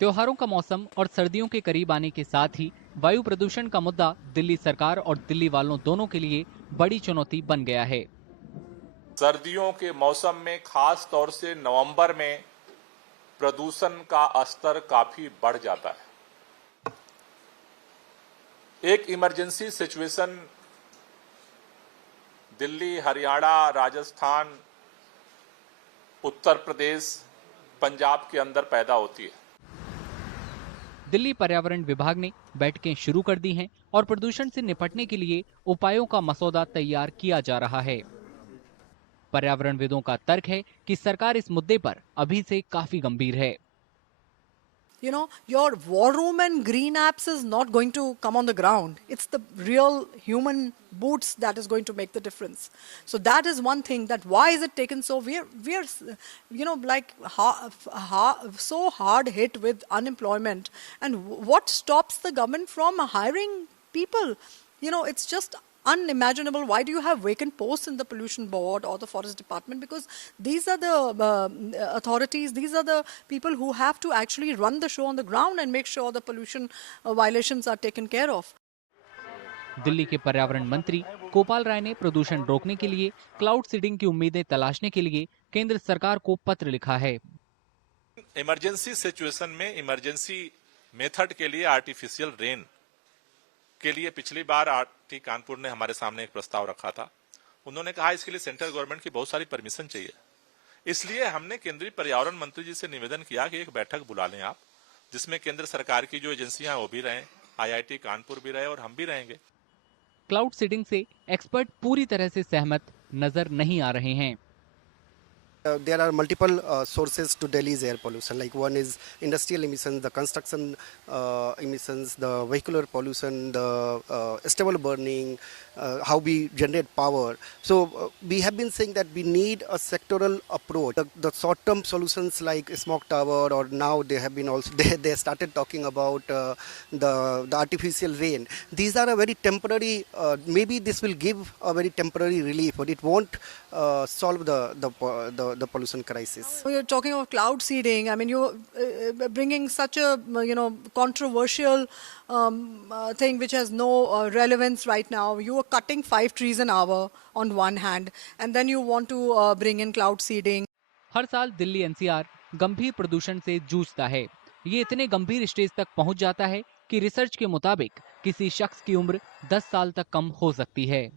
त्योहारों का मौसम और सर्दियों के करीब आने के साथ ही वायु प्रदूषण का मुद्दा दिल्ली सरकार और दिल्ली वालों दोनों के लिए बड़ी चुनौती बन गया है। सर्दियों के मौसम में खास तौर से नवंबर में प्रदूषण का स्तर काफी बढ़ जाता है। एक इमरजेंसी सिचुएशन दिल्ली, हरियाणा, राजस्थान, उत्तर प्रदेश, पंजाब के अंदर पैदा होती है। दिल्ली पर्यावरण विभाग ने बैठकें शुरू कर दी हैं और प्रदूषण से निपटने के लिए उपायों का मसौदा तैयार किया जा रहा है। पर्यावरणविदों का तर्क है कि सरकार इस मुद्दे पर अभी से काफी गंभीर है। You know, your war room and green apps is not going to come on the ground. It's the real human boots that is going to make the difference. So that is one thing. That why is it taken so? We're you know, like so hard hit with unemployment, and what stops the government from hiring people? You know, it's just unimaginable. Why do you have vacant posts in the pollution board or the forest department? Because these are the authorities, these are the people who have to actually run the show on the ground and make sure the pollution violations are taken care of. Delhi के पर्यावरण मंत्री गोपाल राय ने प्रदूषण रोकने के लिए cloud seeding की उम्मीदें तलाशने के लिए केंद्र सरकार को पत्र लिखा है। इमरजेंसी सिचुएशन में इमरजेंसी मेथड के लिए आर्टिफिशियल रेन के लिए पिछली बार आईआईटी कानपुर ने हमारे सामने एक प्रस्ताव रखा था। उन्होंने कहा इसके लिए सेंट्रल गवर्नमेंट की बहुत सारी परमिशन चाहिए। इसलिए हमने केंद्रीय पर्यावरण मंत्री जी से निवेदन किया कि एक बैठक बुला लें आप, जिसमें केंद्र सरकार की जो एजेंसियां वो भी रहें, आईआईटी कानपुर भी रहे और हम भी रहेंगे। क्लाउड सीडिंग से एक्सपर्ट पूरी तरह से सहमत नजर नहीं आ रहे हैं। There are multiple sources to Delhi's air pollution. Like one is industrial emissions, the construction emissions, the vehicular pollution, the stubble burning, how we generate power. So we have been saying that we need a sectoral approach. The short-term solutions like smoke tower, or now they have been also they started talking about the artificial rain. These are a very temporary. Maybe this will give a very temporary relief, but it won't solve the pollution crisis. You're talking about cloud seeding. I mean, you're bringing such a controversial thing which has no relevance right now. You are cutting 5 trees an hour on one hand, and then you want to bring in cloud seeding. हर साल Delhi NCR गंभीर प्रदूषण से जूझता है। ये इतने गंभीर stage तक पहुंच जाता है कि रिसर्च के मुताबिक किसी शख्स की उम्र 10 साल तक कम हो सकती है।